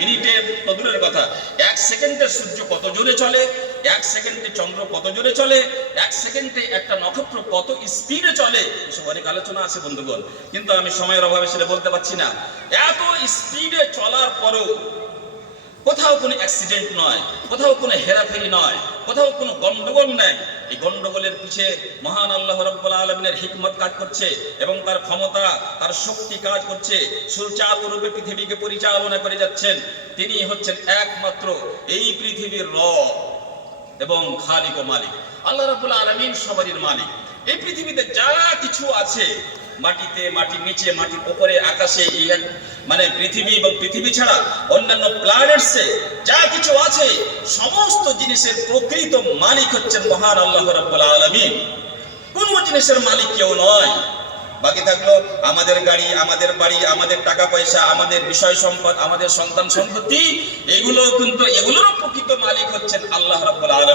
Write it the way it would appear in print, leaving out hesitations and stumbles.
মিনিটে তো দূরের কথা, 1 সেকেন্ডে সূর্য কত জোরে চলে, 1 সেকেন্ডে চন্দ্র কত জোরে চলে, 1 সেকেন্ডে একটা নক্ষত্র কত স্পিডে চলে, এসব অনেক আলোচনা আছে বন্ধুগণ, কিন্তু আমি সময়ের অভাবে সেটা বলতে পারছি না। এত স্পিডে চলার পরেও কোথাও কোনো অ্যাক্সিডেন্ট নয়, কোথাও কোনো হেরাফেরি নয়, কোথাও কোনো গন্ডগোল নেই। এই গন্ডগোলের পিছে মহান আল্লাহ রাব্বুল আলামিনের হিকমত কাজ করছে এবং তার ক্ষমতা, তার শক্তি কাজ করছে। সুচারুরূপে পৃথিবীকে পরিচালনা করে যাচ্ছেন। তিনি হচ্ছেন একমাত্র এই পৃথিবীর রব এবং খালিক ও মালিক। আল্লাহ রাব্বুল আলামিন সবারই মালিক। এই পৃথিবীতে যা কিছু আছে, মাটিতে, মাটির নিচে, মাটির উপরে, আকাশে, মানে পৃথিবী এবং পৃথিবী ছাড়া অন্যান্য প্ল্যানেটসে যা কিছু আছে, সমস্ত জিনিসের প্রকৃত মালিক হচ্ছেন মহান আল্লাহ রাব্বুল আলামিন। কোন জিনিসের মালিক কেউ নয়। বাকি থাকলো আমাদের গাড়ি, আমাদের বাড়ি, আমাদের টাকা পয়সা, আমাদের বিষয় সম্পদ, আমাদের সন্তান সন্ততি, এগুলো কিন্তু এগুলোরও প্রকৃত মালিক হচ্ছেন আল্লাহ রাব্বুল আলামিন।